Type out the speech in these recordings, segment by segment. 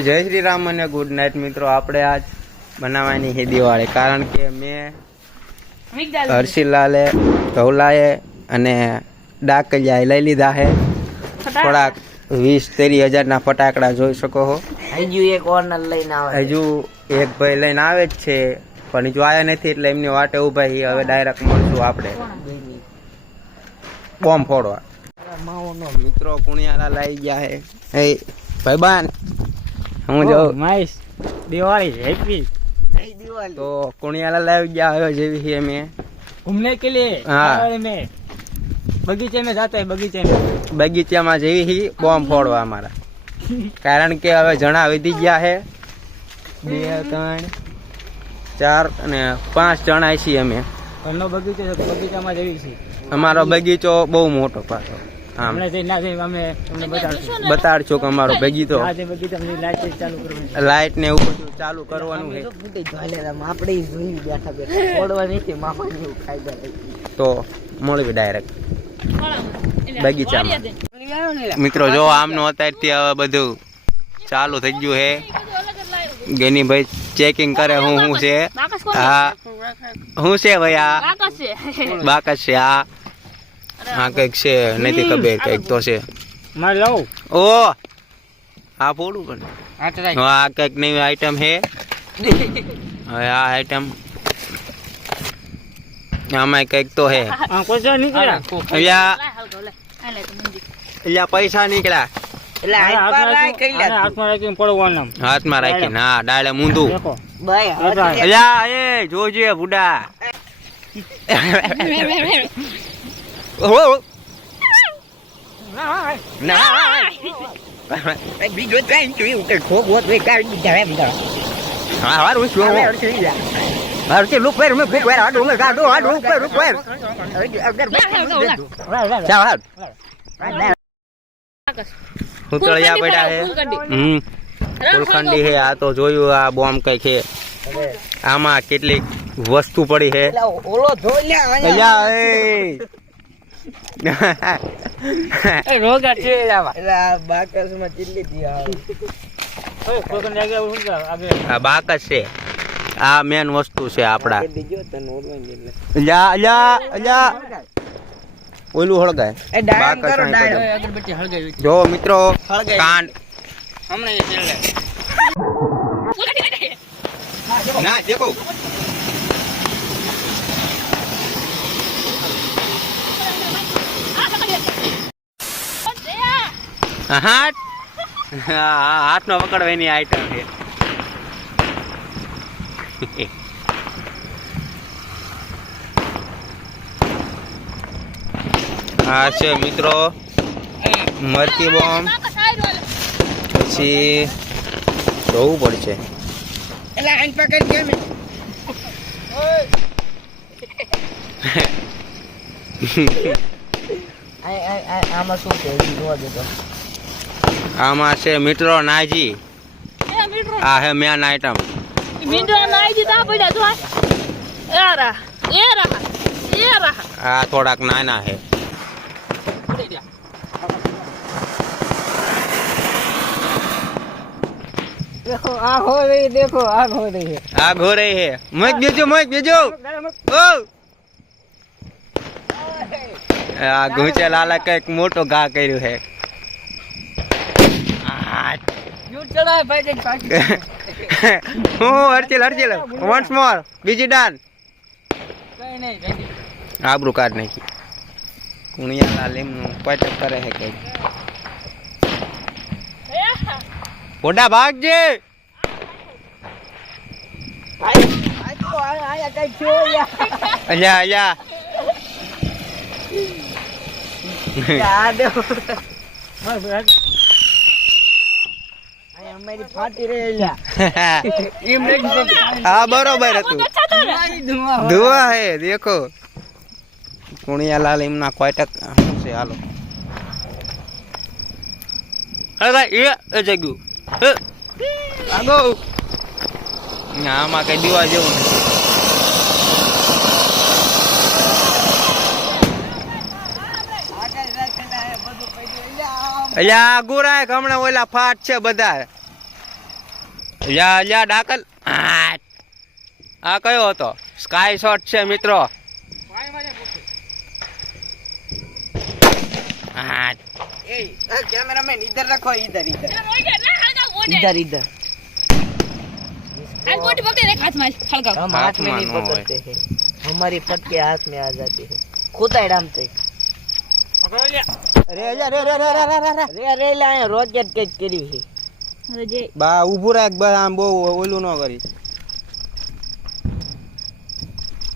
જય શ્રી રામ અને good night મિત્રો. આપણે આજ બનાવવાની છે દિવાળી, કારણ કે મેં હર્ષિલાલે, ધવલાએ અને ડાકલિયાએ લઈ લીધા છે થોડાક 20-30 હજારના ફટાકડા. જોઈ શકો છો. હજુ એક ઓનર લઈને આવે, હજુ એક ભાઈ લઈને આવે જ છે, પણ હજુ આવ્યા નથી એટલે એમની વાટે ઉભા છીએ. હવે ડાયરેક્ટ મળશું આપણે બોમ્બ ફોડવા. મિત્રો કુણિયાલા લાવી ગયા છે. હે ભાઈબાન, હું જો નાઈસ दिवाली हैप्पी દિવાળી તો કુણિયાલા લાવી ગયા હવે જેવી છે મેં घूमने के लिए हाँ। दिवाली में बगीचे में जाते हैं, बगीचे में બગીચામાં જેવી છે બોમ્બ ફોડવા અમારા, કારણ કે હવે જણા વધી ગયા છે. 2 3 4 અને 5 જણા છીએ અમે. ઘરનો બગીચો છે, બગીચામાં જઈએ છીએ. અમારો બગીચો બહુ મોટો પાછો. આમ હમણાં જઈને ના જઈને અમે તમને બતાડશું. બતાડશું કે અમારો બગીચો આ જે બગીચામાં લાઈટ ચાલુ કરવાની. લાઈટ ને એવું બધું ચાલુ કરવાનું છે. આપણે જોઈ બેઠા બેઠા ઓડવા નથી મામા જેવું ખાઈ જાય. તો મળવી ડાયરેક્ટ બગીચામાં. મિત્રો જો આમનું અત્યારથી હવે બધું ચાલુ થઈ ગયું છે. ગેનીભાઈ ચેકિંગ કરે હું છે. હા શું છે ભાઈ? આ બાકસ છે. આ કઈક છે, નથી ખબર, કઈક તો છે. મારે લાવું ઓ આ ફોડું પણ આ કઈક નવી આઈટમ છે. હવે આ આઈટમ આમાં કઈક તો છે. કોઈ નીકળ્યા અહીંયા પૈસા નીકળ્યા. એટલે હાથમાં રાખી લે. હાથમાં રાખીને પડવાનું હાથમાં રાખીને હા ડાળે મૂંધું. દેખો ભાઈ અલ્યા એ જોજે બુડા. બીજો કઈ જોયું કે ખોગોત વે કાઢી દીધા એમ તો હા હારું શું હારું કે લુક પર મે ફૂટ વાર આડું મે કાઢો આડું ઉપર ઉપર ચાલ હાલ ઉતળિયા પડ્યા છે. ફૂલખંડી છે. આ તો જોયું આ બોમ્બ કઈ છે. આમાં કેટલીક વસ્તુ પડી છે. ઓલો ધોઈ લે અલ્યા એ રોગા છે એટલે આ બાકસમાં ચીલી દી આવે. આ બાકસ છે. આ મેન વસ્તુ છે આપડા. દીજો તને ઓલવાની એટલે અલ્યા અલ્યા અલ્યા ઓલું હળગાય. એ ડાયમ બાકસ કરો અહીં ડાયમ. પડ્યો. અગરબત્તી હળગાવી જો મિત્રો હળગાય. કાંડ હમણાં એ છેલ્લે ના દેખો હાથમાં પકડવાની આઈટમ છે. આ છે મિત્રો મરકી બોમ્બ. પછી જોવું પડશે. એટલે આઈન પકડ કેમ આમાં શું છે જોવા દેતો. આમાં છે મિત્રો નાજી. આ હે મેન આઈટમ. આ થોડાક નાના છે. देखो आग हो रही, देखो आग हो रही है. આગ હો રહી હે. મત બીજો ઓ આ ઘૂંચે લાલા કઈક મોટો ઘા કર્યું છે. चढ़ा भाई पाकी હું હરચેલ વન્સ મોર બીજી ડાન कहीं नहीं આબરૂ કાઢ નાખી. કુણિયા લાલ એમનું પટક કરે છે કઈક. બોડા ભાગજે. आया कहीं क्यों या અલ્યા અલ્યા याद हमारी फाटी रही ल्या હા બરોબર હતું. ધુઆ હે દેખો. કુણિયા લાલ એમના કોઈટક શું છે હાલો. અરે એ જગ્યું આગો. આમાં કઈ દીવા જેવું નથી. અલ્યા આગુરા હમણાં ઓલા ફાટ છે બધા. લ્યા ડાકલ. આ કયો હતો? સ્કાય શોટ છે મિત્રો. कैमरामैन इधर रखो, इधर इधर चलो रोई गया ना हाथ वो दे इधर इधर आज बोटी पकड़े देख हाथ में हल्का हम हाथ में नहीं हाथ में पकड़ते हैं, हमारी पटके हाथ में आ जाती है, खुदा डामते પકડો લે. રે रे लाए रोज गेट केट करी है अरे जे બા ઊભું રાખ, બસ આમ બહુ ઓલું ન કરીશ.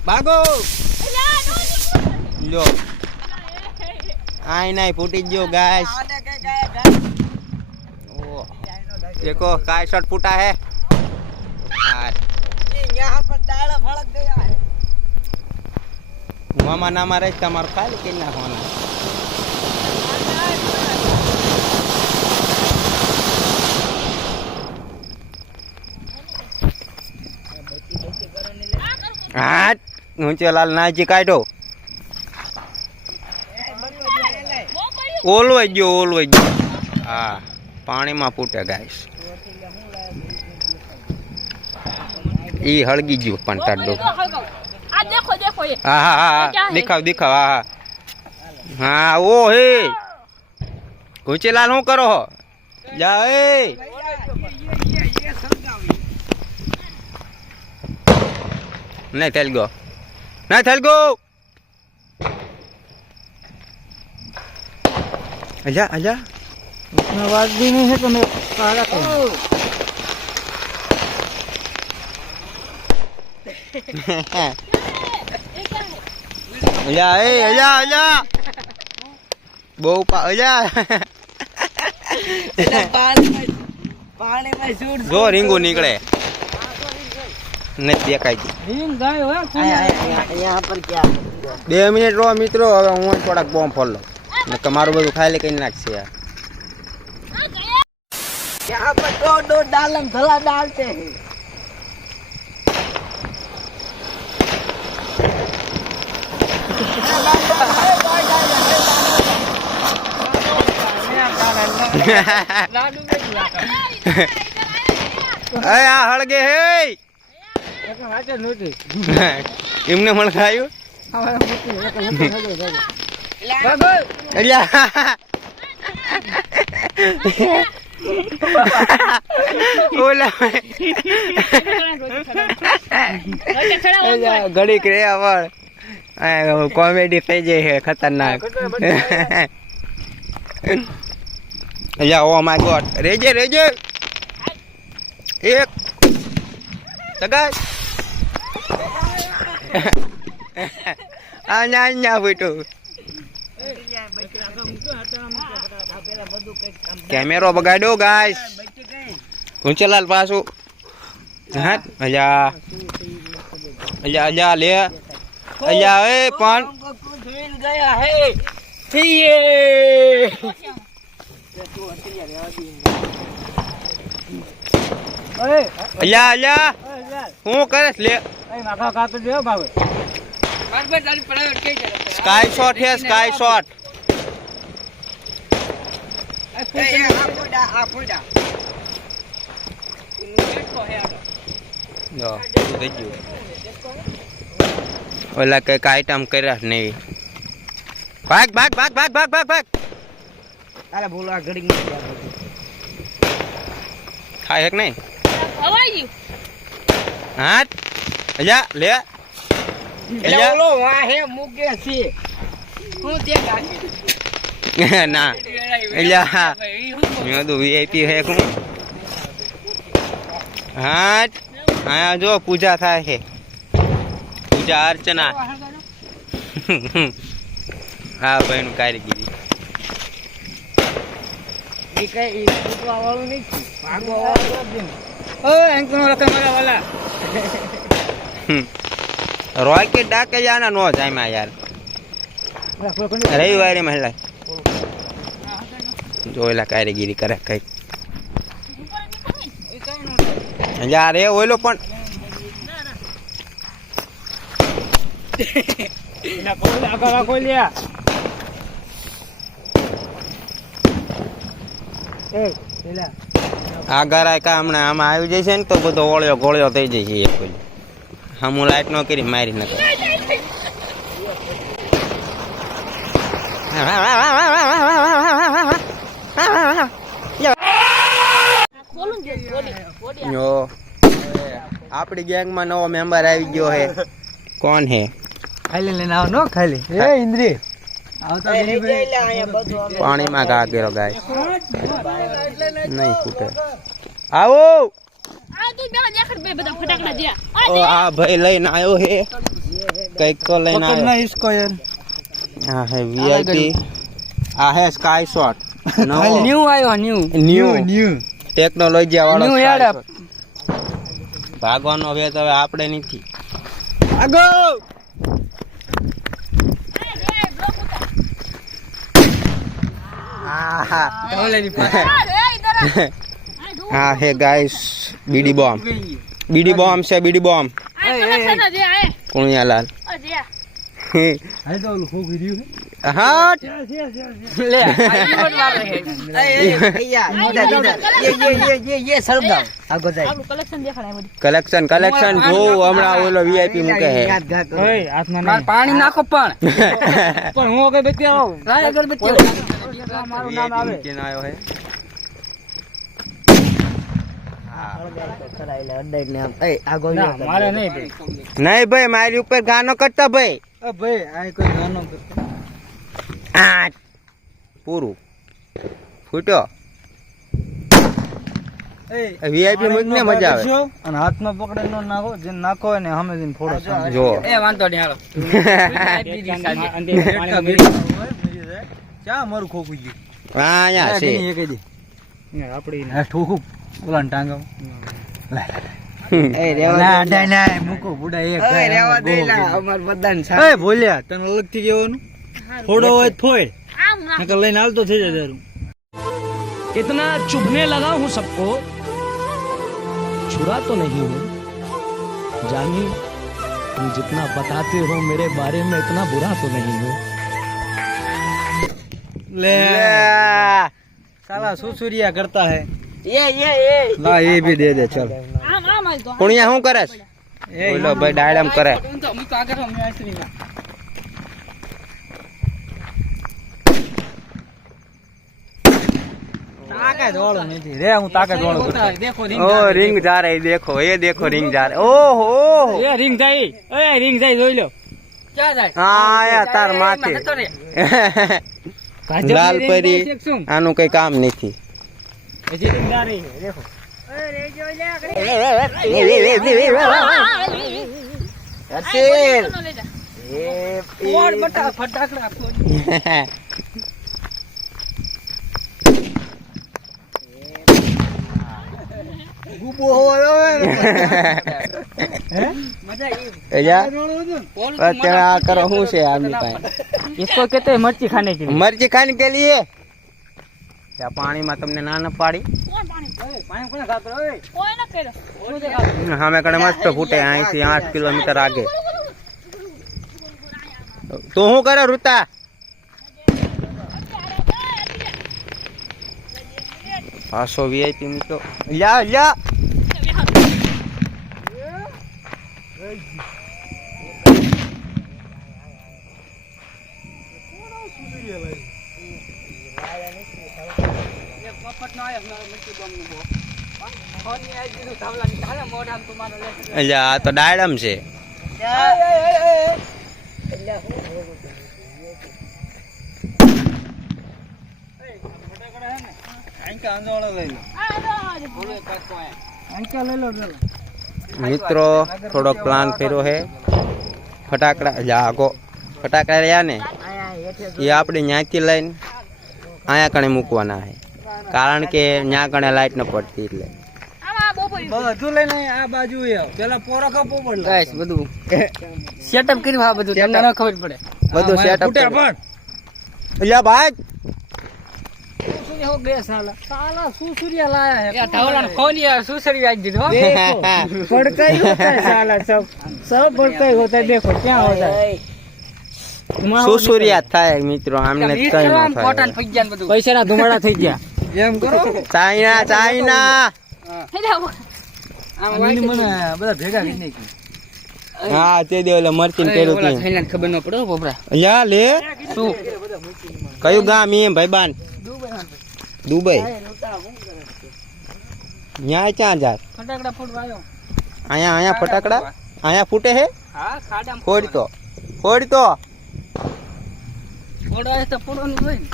ભાગો લ્યો. આઈ નાઈ ફૂટી જ ગયો ગાઈસ. देखो काय शॉट फूटा है. यहाँ पर डाला फड़क गया है. मामा ना मारे તમારું ખાલી કે ના હોના. હાટ ઊંચો લાલ નાજી કાઢો. ઓલવાઈ ગયો. હા પાણીમાં ફૂટે ગાઈસ. ઈ હળગી ગયું પણ તાડો. आज देखो देखो ये હા દિખાવ હા ઓ હે ઊંચે લાલ શું કરો હો? જા એ नहीं तेलगो आजा उसमें आवाज भी नहीं है तो मैं सारा आजा बो आजा पानी में शूट जो रिंगू निकले नहीं देखाई थी. રીંગ ગાય હોય यहाँ पर क्या 2 મિનિટ રો મિત્રો, હવે હું થોડાક બોમ્બ ફોડ લઉં ને તમારું બધું ખાલી કઈ નાખશે યાર. यहाँ पर दो डालम थला डालते हैं. અરે આ હળગે હે હાજર નહોતી. એમને મળખાયું ઓલા ઘડીક રે આવડ કોમેડી થઈ જાય છે ખતરનાક. ઓ માય ગોડ રેજે એક સગાઈ આ બેટું કેમેરો બગાડ્યો ગાઈસ. કુંચલાલ પાછું હા અલ્યા લે અલ્યા એ પણ मिल गया है. અલ્યા હું કરે લે. નાખા કાપી દે ભાવે. સ્કાય શોટ હે સ્કાય શોટ. ઓલા કઈક આઈટમ કર્યા નહીં. ભાગ अरे बोलो आ घड़ी में क्या ખાય હેક નહીં हवाई जी હા અલ્યા લે અલ્યા बोलो वहां है मुके से હું તે ગાડી ના અલ્યા મેં તો વીઆઈપી હે હું. હા જો પૂજા થાય છે, પૂજા અર્ચના. હા ભાઈ નું કારીગીરી. એ કઈ ફૂટવા વાળું નહીં, ભાગવા વાળું જ નહીં. ઓય અંકનો રકમ મારા વાલા. રોકેટ ડાકે જાના નો જાયમાં યાર. રવિવારે મહિલા જોયેલા કારીગીરી કરે કઈ યાર. એ ઓયલો પણ એના કોલ આગળ કોલ્યા. એ પેલા આ ગરાય કા હમણાં આમાં આવી જશે ને તો બધો ઓળ્યો ગોળ્યો થઈ જશે એક બધું. હમું લાઈટ નો કરી મારી નાખે. ખોલું ને બોડી જો આપણી ગેંગમાં નવો મેમ્બર આવી ગયો હે. કોણ હે? ખાલી લઈને આવો નો ખાલી એ ઇન્દ્રી આવતા પાણીમાં ઘા કર્યો ગાય નહીં ફૂટે. આવો આ તું પેલા દેખાડ બે બધા ફટાકડા જ્યા ઓ આ ભાઈ લઈને આવ્યો હે કઈક તો લઈને આવ્યો. इसको यार હા હે વીઆઈપી. આ હે સ્કાય શોટ न्यू आयो न्यू ન્યુ ટેકનોલોજી વાળો New Sky યાર. Shot. ભાગવાનો હવે તો હવે આપણે નથી. आगो હા હે ગાઈસ બીડી બોમ્બ. બીડી બોમ્બ છે બીડી બોમ્બ. કુણિયાલાલ हाय तो हो गिरी હા ले ये सलगाव आगो जाए કલેક્શન દેખાડાય બધું કલેક્શન જો હમણાં ઓલો વીઆઈપી મૂકે હે. ओए आत्मा पानी नाखो पण पर હું અગરબત્તી આવો लाय अगरबत्ती મારું નામ આવે મૂકીને આવ્યો હે. आगो ના મારે નહીં ભાઈ નહીં ભાઈ મારી ઉપર ગાનો કરતા ભાઈ. ભાઈ આ કોઈ ગાનો કરતો આ પૂરું ફૂટ્યો. વીઆઈપી મૂકને મજા આવે. અને હાથમાં પકડે નો નાખો જે નાખો હોય ને સામે જઈને ફોડો જો ए वांतो नहीं हालो ક્યાં મારું ખોખું ગયું હા અહીંયા છે. આપડી ઠોકું ઓલા ટાંગા ए रेवा ના અડાય ના મૂકો બુડા એક ए रेवा दे ला अमर बदन छा એ બોલ્યા તને અલગ થી કહેવાનું ફોડો હોય તો ફોડ આમ ના નકર લઈને હાલતો થઈ જાય દારૂ इतना चुभने लगा हूं सबको छुरा तो नहीं हूं जानिए तुम जितना बताते हो मेरे बारे में इतना बुरा तो नहीं हूं ले साला सुसुरिया करता है ये ला ये भी दे दे चल આમ આમ જ તો કુણિયા શું કરે છે? ઓલો ભાઈ ડાયડમ કરે. તાકાત વાળો નથી રે હું તાકાત વાળો देखो ઓ રિંગ જા રહી દેખો એ દેખો રિંગ જા રહી. ઓહો એ રિંગ જાય રિંગ જાય જોઈ લો क्या जाए હા યાર તાર માથે લાલ પરી આનું કઈ કામ નથી. હજી રિંગ જા રહી છે દેખો और बटा फटाकड़ा અત્યારે આ કરો શું છે આમની પાસે? इसको कहते हैं मिर्ची खाने के लिए મરચી ખાને કે લીએ ત્યાં પાણીમાં તમને ના ન પાડી. કોણ પાણી પાણી કોને ખાતો ઓય કોઈ ના કર્યો સામે કણે મસ્ત ફૂટે અહીંથી 8 કિલોમીટર આગે. તો શું કરે ઋતા? પાછો વીઆઈપી મૂક્યો. લ્યા લ્યા અલ્યા આ તો ડાયડમ છે. મિત્રો થોડોક પ્લાન કર્યો હે ફટાકડા જાગો ફટાકડા રહ્યા ને એ આપણે ત્યાંથી લઈને અહીંયા કણે મૂકવાના છે કારણ કે ત્યાં કણે લાઈટ ન પડતી એટલે બધું લઈને આ બાજુ પેલા પોરો કપો પડે गाइस બધું સેટઅપ કર્યું આ બધું તમને ન ખબર પડે બધું સેટઅપ ફૂટે પણ અલ્યા ભાઈ हो गए साला साला सुसुरिया लाया है या ढावला खोलिया सुसुरिया आज दीदो पड़का ही होता है साला सब पड़का ही होता है देखो क्या होता है સુસુરિયા થાય મિત્રો આમને કઈ ન કોટન થાય. પૈજાન બધું પૈસા ના ધુમાડા થઈ ગયા એમ કરો ચાઇના ચાઇના મને બધા ભેગા કરી નાખી હા તે દે ઓલા મરચીન કર્યું તી થઈને ખબર ન પડે પોપરા યા લે શું કયું ગામ એમ ભાઈબાન દુબઈ ન્યા ક્યાં જાય ફટાકડા ફોડવા આવ્યો અહીંયા ફટાકડા અહીંયા ફૂટે હે હા ખાડામાં ફોડ તો ફોડવા તો ફોડવાનું હોય ને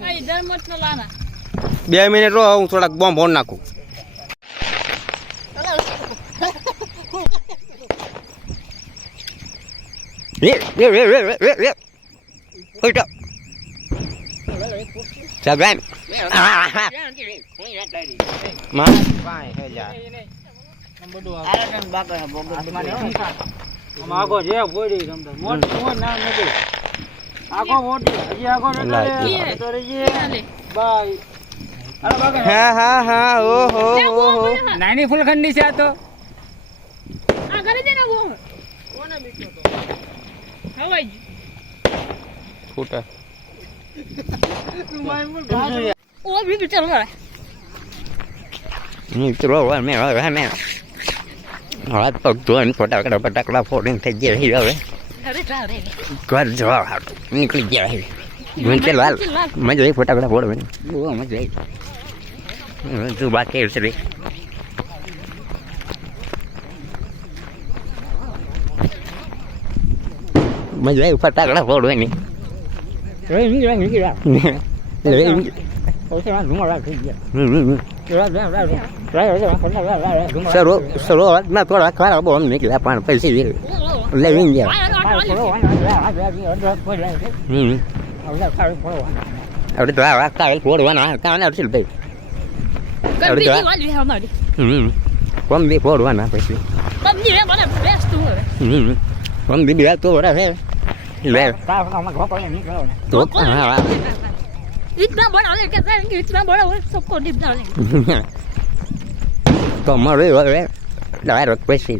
Ay, dah mat na lana. 2 minute રહો હું થોડાક બોમ્બ ફોડ નાખું Sagan. આગો જે ફોડી રમતા મોટ ના નથી આગો મોટી હજી આગો Dale. બાય હા ઓહો નાની ફૂલખંડી છે આ તો Ah, gara dia nak buang. Hawai. ફૂટે Oh, beli betul lah. મિત્રો મેં હવે પગ ધોઈને ફટાકડા ફોડીને થઈ ગયા હવે Ada cari. ઘર જવા નીકળી ગયા હવે ચાલ હાલ મજા આવી ફટાકડા ફોડવાની બહુ મજા આવી તું બાકી છે રે મજા આવી ફટાકડા ફોડવાની સરો ના થોડા ખરા બહુ નીકળ્યા પણ પછી લઈ ગયા હવે તો આ કાલ ફોડવાના કાલે આવશે ભાઈ Kan beli jual di sana di. કોમ બી ફોડવાના પછી Kan ni yang mana best tu. કોમ બી બે તો વડા છે લે તો હા Itna bana le kan saya itna bana सब को डिप डालेंगे. તો મળે હવે ડાયરેક્ટ પછી